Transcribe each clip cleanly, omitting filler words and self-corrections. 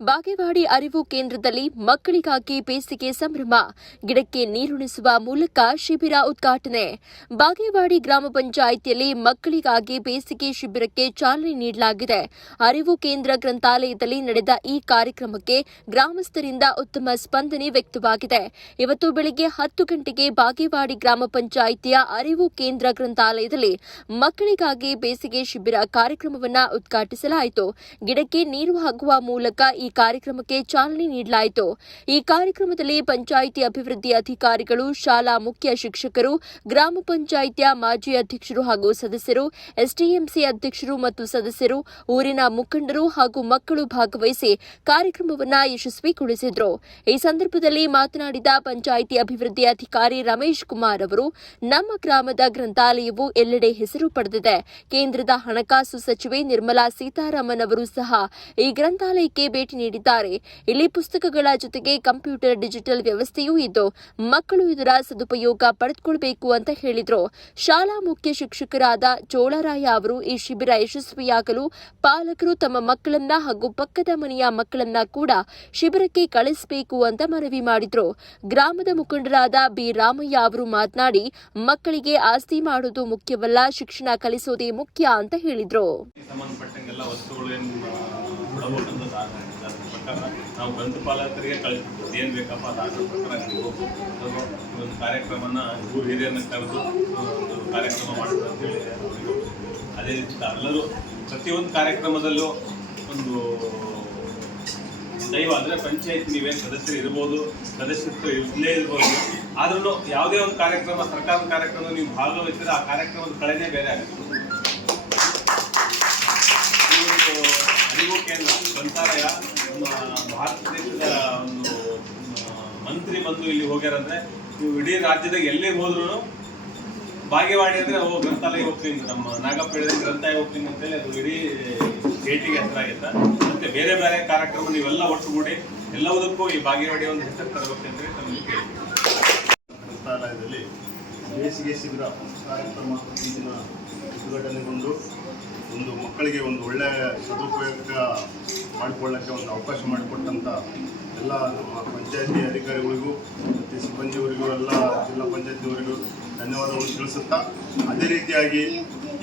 ಬಾಗೇವಾಡಿ ಅರಿವು ಕೇಂದ್ರದಲ್ಲಿ ಮಕ್ಕಳಿಗಾಗಿ ಬೇಸಿಗೆ ಸಂಭ್ರಮ, ಗಿಡಕ್ಕೆ ನೀರುಣಿಸುವ ಮೂಲಕ ಶಿಬಿರ ಉದ್ಘಾಟನೆ. ಬಾಗೇವಾಡಿ ಗ್ರಾಮ ಪಂಚಾಯಿತಿಯಲ್ಲಿ ಮಕ್ಕಳಿಗಾಗಿ ಬೇಸಿಗೆ ಶಿಬಿರಕ್ಕೆ ಚಾಲನೆ ನೀಡಲಾಗಿದೆ. ಅರಿವು ಕೇಂದ್ರ ಗ್ರಂಥಾಲಯದಲ್ಲಿ ನಡೆದ ಈ ಕಾರ್ಯಕ್ರಮಕ್ಕೆ ಗ್ರಾಮಸ್ಥರಿಂದ ಉತ್ತಮ ಸ್ಪಂದನೆ ವ್ಯಕ್ತವಾಗಿದೆ. ಇವತ್ತು ಬೆಳಗ್ಗೆ 10 ಗಂಟೆಗೆ ಬಾಗೇವಾಡಿ ಗ್ರಾಮ ಪಂಚಾಯಿತಿಯ ಅರಿವು ಕೇಂದ್ರ ಗ್ರಂಥಾಲಯದಲ್ಲಿ ಮಕ್ಕಳಿಗಾಗಿ ಬೇಸಿಗೆ ಶಿಬಿರ ಕಾರ್ಯಕ್ರಮವನ್ನು ಉದ್ಘಾಟಿಸಲಾಯಿತು. ಗಿಡಕ್ಕೆ ನೀರು ಹಾಕುವ ಮೂಲಕ ಈ ಕಾರ್ಯಕ್ರಮಕ್ಕೆ ಚಾಲನೆ ನೀಡಲಾಯಿತು. ಈ ಕಾರ್ಯಕ್ರಮದಲ್ಲಿ ಪಂಚಾಯಿತಿ ಅಭಿವೃದ್ಧಿ ಅಧಿಕಾರಿಗಳು, ಶಾಲಾ ಮುಖ್ಯ ಶಿಕ್ಷಕರು, ಗ್ರಾಮ ಪಂಚಾಯಿತಿಯ ಮಾಜಿ ಅಧ್ಯಕ್ಷರು ಹಾಗೂ ಸದಸ್ಯರು, ಎಸ್ಡಿಎಂಸಿ ಅಧ್ಯಕ್ಷರು ಮತ್ತು ಸದಸ್ಯರು, ಊರಿನ ಮುಖಂಡರು ಹಾಗೂ ಮಕ್ಕಳು ಭಾಗವಹಿಸಿ ಕಾರ್ಯಕ್ರಮವನ್ನು ಯಶಸ್ವಿಗೊಳಿಸಿದರು. ಈ ಸಂದರ್ಭದಲ್ಲಿ ಮಾತನಾಡಿದ ಪಂಚಾಯಿತಿ ಅಭಿವೃದ್ಧಿ ಅಧಿಕಾರಿ ರಮೇಶ್ ಕುಮಾರ್ ಅವರು, ನಮ್ಮ ಗ್ರಾಮದ ಗ್ರಂಥಾಲಯವು ಎಲ್ಲೆಡೆ ಹೆಸರು ಪಡೆದಿದೆ. ಕೇಂದ್ರದ ಹಣಕಾಸು ಸಚಿವೆ ನಿರ್ಮಲಾ ಸೀತಾರಾಮನ್ ಅವರು ಸಹ ಈ ಗ್ರಂಥಾಲಯಕ್ಕೆ ಭೇಟಿ ನೀಡಿದ್ದಾರೆ. ಇಲ್ಲಿ ಪುಸ್ತಕಗಳ ಜೊತೆಗೆ ಕಂಪ್ಯೂಟರ್, ಡಿಜಿಟಲ್ ವ್ಯವಸ್ಥೆಯೂ ಇದ್ದು ಮಕ್ಕಳು ಇದರ ಸದುಪಯೋಗ ಪಡೆದುಕೊಳ್ಳಬೇಕು ಅಂತ ಹೇಳಿದರು. ಶಾಲಾ ಮುಖ್ಯ ಶಿಕ್ಷಕರಾದ ಚೋಳರಾಯ ಅವರು ಈ ಶಿಬಿರ ಯಶಸ್ವಿಯಾಗಲು ಪಾಲಕರು ತಮ್ಮ ಮಕ್ಕಳನ್ನ ಹಾಗೂ ಪಕ್ಕದ ಮನೆಯ ಮಕ್ಕಳನ್ನ ಕೂಡ ಶಿಬಿರಕ್ಕೆ ಕಳಿಸಬೇಕು ಅಂತ ಮನವಿ ಮಾಡಿದರು. ಗ್ರಾಮದ ಮುಖಂಡರಾದ ಬಿ ರಾಮಯ್ಯ ಅವರು ಮಾತನಾಡಿ, ಮಕ್ಕಳಿಗೆ ಆಸ್ತಿ ಮಾಡೋದು ಮುಖ್ಯವಲ್ಲ, ಶಿಕ್ಷಣ ಕಲಿಸೋದೇ ಮುಖ್ಯ ಅಂತ ಹೇಳಿದರು. ನಾವು ಗ್ರಂಥಪಾಲಕರಿಗೆ ಕಳಿಸ್ಬಿಟ್ಟು ಏನು ಬೇಕಪ್ಪ ಅದು ಆರ್ಡರ್ ಪ್ರಕಾರ ನೀವು ಒಂದು ಕಾರ್ಯಕ್ರಮನ ಊರು ಹಿರಿಯರನ್ನ ಕರೆದು ಒಂದು ಕಾರ್ಯಕ್ರಮ ಮಾಡಬೇಕು ಅಂತೇಳಿ ಅದೇ ರೀತಿ ಎಲ್ಲರೂ ಪ್ರತಿಯೊಂದು ಕಾರ್ಯಕ್ರಮದಲ್ಲೂ ಒಂದು ದೈವ ಅಂದರೆ ಪಂಚಾಯತ್ ನೀವೇನು ಸದಸ್ಯರು ಇರ್ಬೋದು, ಸದಸ್ಯತ್ವ ಇರಲೇ ಇರ್ಬೋದು, ಆದ್ರೂ ಯಾವುದೇ ಒಂದು ಕಾರ್ಯಕ್ರಮ, ಸರ್ಕಾರದ ಕಾರ್ಯಕ್ರಮ ನೀವು ಭಾಗವಹಿಸಿದ್ರೆ ಆ ಕಾರ್ಯಕ್ರಮದ ಕಳೆನೇ ಬೇರೆ ಆಗುತ್ತೆ. ಅರಿವು ಕೇಂದ್ರ ಗ್ರಂಥಾಲಯ ಭಾರತ ದೇಶದ ಒಂದು ಮಂತ್ರಿ ಬಂದು ಇಲ್ಲಿ ಹೋಗ್ಯಾರಂದ್ರೆ ನೀವು ಇಡೀ ರಾಜ್ಯದಾಗ ಎಲ್ಲೇ ಹೋದ್ರು ಬಾಗೇವಾಡಿ ಅಂದ್ರೆ ಗ್ರಂಥಾಲಯ ಹೋಗ್ತೀನಿ, ನಮ್ಮ ನಾಗಪ್ಪ ಹೇಳಿದ ಗ್ರಂಥಾಲಯ ಹೋಗ್ತೀನಿ ಅಂತೇಳಿ ಅದು ಇಡೀ ಸ್ಟೇಟಿಗೆ ಹೆಸರಾಗಿತ್ತ. ಮತ್ತೆ ಬೇರೆ ಬೇರೆ ಕಾರ್ಯಕ್ರಮ ನೀವೆಲ್ಲ ಒಟ್ಟುಗೂಡಿ ಎಲ್ಲದಕ್ಕೂ ಈ ಬಾಗೇವಾಡಿ ಒಂದು ಹೆಸರು ತರಬೇಕು ಅಂತೇಳಿ ನಮಗೆ ಗ್ರಂಥಾಲಯದಲ್ಲಿ ಬೇಸಿಗೆ ಶಿಬಿರ ಕಾರ್ಯಕ್ರಮ ಈ ದಿನ ಉದ್ಘಾಟನೆಗೊಂಡು ಒಂದು ಮಕ್ಕಳಿಗೆ ಒಂದು ಒಳ್ಳೆಯ ಸದುಪಯೋಗ ಮಾಡಿಕೊಳ್ಳೋಕ್ಕೆ ಒಂದು ಅವಕಾಶ ಮಾಡಿಕೊಟ್ಟಂಥ ಎಲ್ಲ ನಮ್ಮ ಪಂಚಾಯತಿ ಅಧಿಕಾರಿಗಳಿಗೂ ಮತ್ತು ಸಿಬ್ಬಂದಿಯವರಿಗೂ, ಎಲ್ಲ ಜಿಲ್ಲಾ ಪಂಚಾಯತಿಯವರಿಗೂ ಧನ್ಯವಾದಗಳು ತಿಳಿಸುತ್ತಾ, ಅದೇ ರೀತಿಯಾಗಿ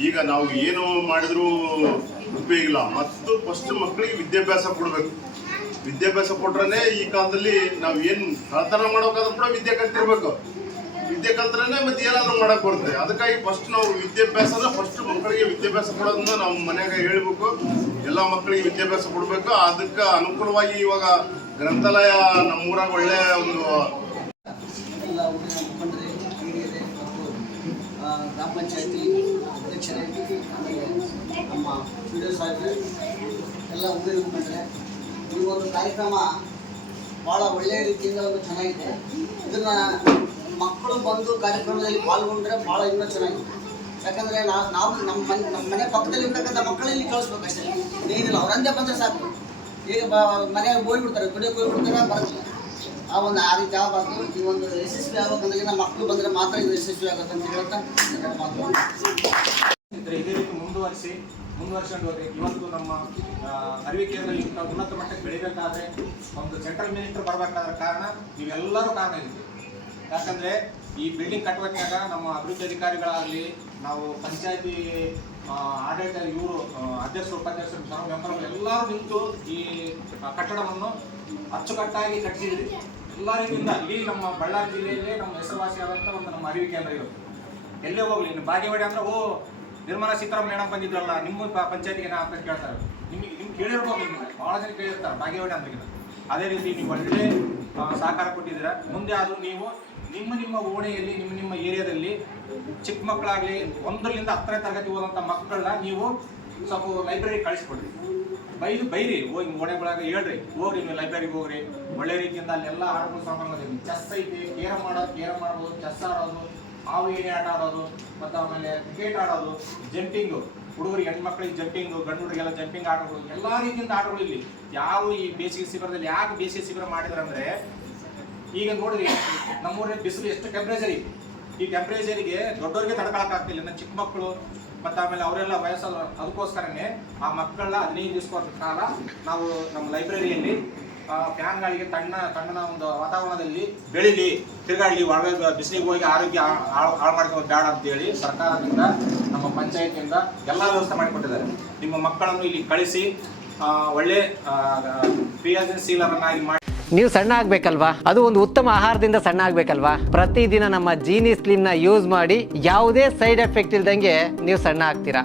ಈಗ ನಾವು ಏನು ಮಾಡಿದರೂ ಉಪಯೋಗ ಇಲ್ಲ, ಮತ್ತು ಫಸ್ಟ್ ಮಕ್ಕಳಿಗೆ ವಿದ್ಯಾಭ್ಯಾಸ ಕೊಡಬೇಕು. ವಿದ್ಯಾಭ್ಯಾಸ ಕೊಟ್ರೆ ಈ ಕಾಲದಲ್ಲಿ ನಾವು ಏನು ಕಳ್ತನ ಮಾಡೋಕ್ಕಾದ್ರೂ ಕೂಡ ವಿದ್ಯೆ ಕಲ್ತಿರ್ಬೇಕು. ವಿದ್ಯೆ ಕಲ್ತ್ರೇ ಮತ್ತೆ ಏನಾದರೂ ಮಾಡಕ್ಕೆ ಬರುತ್ತೆ. ಅದಕ್ಕಾಗಿ ಫಸ್ಟ್ ನಾವು ವಿದ್ಯಾಭ್ಯಾಸನ ಫಸ್ಟ್ ಮಕ್ಕಳಿಗೆ ವಿದ್ಯಾಭ್ಯಾಸ ಕೊಡೋದನ್ನ ನಾವು ಮನೆಯಾಗ ಹೇಳ್ಬೇಕು. ಎಲ್ಲ ಮಕ್ಕಳಿಗೆ ವಿದ್ಯಾಭ್ಯಾಸ ಕೊಡಬೇಕು. ಅದಕ್ಕೆ ಅನುಕೂಲವಾಗಿ ಇವಾಗ ಗ್ರಂಥಾಲಯ ನಮ್ಮೂರಾಗ ಒಳ್ಳೆಯ ಒಂದು ಎಲ್ಲ ಊರಿನ ಮುಖಂಡರೇ, ಹಿರಿಯರೇ ಮತ್ತು ಗ್ರಾಮ ಪಂಚಾಯತಿ ಅಧ್ಯಕ್ಷರೇ, ಆಮೇಲೆ ನಮ್ಮ ವಿಡಿಯೋ ಸಾಹೇಬ್ರೆ, ಎಲ್ಲ ಊರಿನ ಮುಖಂಡರೇ, ಈ ಒಂದು ಕಾರ್ಯಕ್ರಮ ಭಾಳ ಒಳ್ಳೆಯ ರೀತಿಯಿಂದ ಒಂದು ಚೆನ್ನಾಗಿದೆ. ಇದನ್ನು ಮಕ್ಕಳು ಬಂದು ಕಾರ್ಯಕ್ರಮದಲ್ಲಿ ಪಾಲ್ಗೊಂಡ್ರೆ ಭಾಳ ಇನ್ನೂ ಚೆನ್ನಾಗಿದೆ. ಯಾಕಂದರೆ ನಾವು ನಮ್ಮ ಮನೆ ಪಕ್ಕದಲ್ಲಿ ಇರ್ತಕ್ಕಂಥ ಮಕ್ಕಳಲ್ಲಿ ಕಳಿಸ್ಬೇಕು ಅಷ್ಟೇ, ಏನಿಲ್ಲ ಅವರಂದೇ ಬಂದರೆ ಸಾಕು. ಈಗ ಮನೆಯಾಗ ಹೋಗ್ಬಿಡ್ತಾರೆ, ದುಡಿಯೋಕೆ ಹೋಗ್ಬಿಡ್ತಾರೆ, ಬರೋದಿಲ್ಲ. ಆ ರೀತಿ ಆಗಬಾರ್ದು. ಈ ಒಂದು ಯಶಸ್ವಿ ಆಗಬೇಕಂದ್ರೆ ನಮ್ಮ ಮಕ್ಕಳು ಬಂದರೆ ಮಾತ್ರ ಇದು ಯಶಸ್ವಿ ಆಗುತ್ತೆ ಅಂತ ಹೇಳ್ತಾ ಇದೇ ರೀತಿ ಮುಂದುವರಿಸ್ಕೊಂಡು ಹೋದ್ರೆ ಇವತ್ತು ನಮ್ಮ ಅರಿವು ಕೇಂದ್ರ ಇಂಥ ಉನ್ನತ ಮಟ್ಟಕ್ಕೆ ಬೆಳಿಬೇಕಾದ್ರೆ ಒಂದು ಸೆಂಟ್ರಲ್ ಮಿನಿಸ್ಟರ್ ಬರಬೇಕಾದ್ರೆ ಕಾರಣ ನೀವೆಲ್ಲರೂ ಕಾರಣ ಇದ್ದೀವಿ. ಯಾಕಂದರೆ ಈ ಬಿಲ್ಡಿಂಗ್ ಕಟ್ಟುವಾಗ ನಮ್ಮ ಅಭಿವೃದ್ಧಿ ಅಧಿಕಾರಿಗಳಾಗಲಿ, ನಾವು ಪಂಚಾಯತಿ ಆಡಳಿತ ಇವರು ಅಧ್ಯಕ್ಷರು, ಉಪಾಧ್ಯಕ್ಷರು, ಸರ್ವ ಮೆಂಬರ್ಗಳು ಎಲ್ಲರೂ ನಿಂತು ಈ ಕಟ್ಟಡವನ್ನು ಅಚ್ಚುಕಟ್ಟಾಗಿ ಕಟ್ಟಿಸಿದ್ರಿ. ಎಲ್ಲ ರೀತಿಯಿಂದ ಇಡೀ ನಮ್ಮ ಬಳ್ಳಾರಿ ಜಿಲ್ಲೆಯಲ್ಲೇ ನಮ್ಮ ಹೆಸರುವಾಸಿಯಾದಂಥ ಒಂದು ನಮ್ಮ ಅರಿವು ಕೇಂದ್ರ ಇರುತ್ತೆ. ಎಲ್ಲೇ ಹೋಗಲಿ, ಇನ್ನು ಬಾಗೇವಾಡಿ ಅಂದರೆ ನಿರ್ಮಲಾ ಸೀತಾರಾಮನ್ ಮೇಡಮ್ ಬಂದಿದ್ರಲ್ಲ ನಿಮ್ಮ ಪಂಚಾಯತಿಗೆ ನಾ ಅಂತ ಕೇಳ್ತಾರೆ. ನಿಮಗೆ ಕೇಳಿರ್ಬೋದು, ನಿಮಗೆ ಭಾಳ ಜನ ಕೇಳಿರ್ತಾರೆ ಬಾಗೇವಾಡಿ ಅಂದ್ರೆ. ಅದೇ ರೀತಿ ನೀವು ಒಳ್ಳೆ ಸಹಕಾರ ಕೊಟ್ಟಿದ್ದೀರ. ಮುಂದೆ ಆದರೂ ನೀವು ನಿಮ್ಮ ಓಣೆಯಲ್ಲಿ, ನಿಮ್ಮ ಏರಿಯಾದಲ್ಲಿ ಚಿಕ್ಕ ಮಕ್ಕಳಾಗಲಿ 1ರಿಂದ 10ನೇ ತರಗತಿ ಓದಂಥ ಮಕ್ಕಳನ್ನ ನೀವು ಸ್ವಲ್ಪ ಲೈಬ್ರರಿ ಕಳಿಸ್ಕೊಡ್ರಿ. ಬೈರಿ ಹೋಗಿ ಓಣೆಗಳಾಗ ಹೇಳ್ರಿ, ಹೋಗ್ರಿ ನೀವು ಲೈಬ್ರರಿಗೆ ಹೋಗ್ರಿ. ಒಳ್ಳೆ ರೀತಿಯಿಂದ ಅಲ್ಲೆಲ್ಲ ಆಟಗಳು ಸಾಮಾನು, ಚೆಸ್ ಐತಿ, ಕೇರಮ್ ಮಾಡ್ಬೋದು, ಚೆಸ್ ಆಡೋದು, ಹಾವು ಏಣಿ ಆಟ ಆಡೋದು, ಮತ್ತು ಆಮೇಲೆ ಕ್ರಿಕೆಟ್ ಆಡೋದು, ಜಂಪಿಂಗು, ಹುಡುಗರಿಗೆ ಹೆಣ್ಮಕ್ಳಿಗೆ ಜಂಪಿಂಗು, ಗಂಡು ಹುಡುಗೆಲ್ಲ ಜಂಪಿಂಗ್ ಆಟಗಳು, ಎಲ್ಲ ರೀತಿಯಿಂದ ಆಟಗಳು ಇಲ್ಲಿ. ಯಾವ ಈ ಬೇಸಿಗೆ ಶಿಬಿರದಲ್ಲಿ ಯಾಕೆ ಬೇಸಿಗೆ ಶಿಬಿರ ಮಾಡಿದ್ರಂದರೆ, ಈಗ ನೋಡ್ರಿ ನಮ್ಮೂರಲ್ಲಿ ಬಿಸಿಲು ಎಷ್ಟು ಟೆಂಪ್ರೇಚರ್ ಇದೆ. ಈ ಟೆಂಪ್ರೇಚರಿಗೆ ದೊಡ್ಡವರಿಗೆ ತಡ್ಕೊಳಕ್ಕಾಗ್ತಿಲ್ಲ. ನನ್ನ ಚಿಕ್ಕ ಮಕ್ಕಳು ಮತ್ತು ಆಮೇಲೆ ಅವರೆಲ್ಲ ವಯಸ್ಸಾದ ಅದಕ್ಕೋಸ್ಕರನೇ ಆ ಮಕ್ಕಳನ್ನ 15 ದಿವಸದ ಕಾಲ ನಾವು ನಮ್ಮ ಲೈಬ್ರರಿಯಲ್ಲಿ ಫ್ಯಾನ್ಗಳಿಗೆ ತಣ್ಣನ ಒಂದು ವಾತಾವರಣದಲ್ಲಿ ಬೆಳೀಲಿ, ತಿರುಗಾಡಲಿ, ಒಳಗೆ ಬಿಸಿಲಿಗೆ ಹೋಗಿ ಆರೋಗ್ಯ ಹಾಳು ಮಾಡ್ಕೊಂಡು ಬೇಡ ಅಂತೇಳಿ ಸರ್ಕಾರದಿಂದ ನಮ್ಮ ಪಂಚಾಯತಿಯಿಂದ ಎಲ್ಲ ವ್ಯವಸ್ಥೆ ಮಾಡಿಕೊಟ್ಟಿದ್ದಾರೆ. ನಿಮ್ಮ ಮಕ್ಕಳನ್ನು ಇಲ್ಲಿ ಕಳಿಸಿ ಒಳ್ಳೆ ಕ್ರಿಯಾಶೀಲರನ್ನಾಗಿ ಮಾಡಿ. ನೀವು ಸಣ್ಣ ಆಗಬೇಕಲ್ವಾ? ಅದು ಒಂದು ಉತ್ತಮ ಆಹಾರದಿಂದ ಸಣ್ಣ ಆಗಬೇಕಲ್ವಾ? ಪ್ರತಿದಿನ ನಮ್ಮ ಜೀನಿ ಸ್ಲಿಮ್ನ ಯೂಸ್ ಮಾಡಿ ಯಾವುದೇ ಸೈಡ್ ಎಫೆಕ್ಟ್ ಇಲ್ದಂಗೆ ನೀವು ಸಣ್ಣ ಆಗ್ತೀರಾ.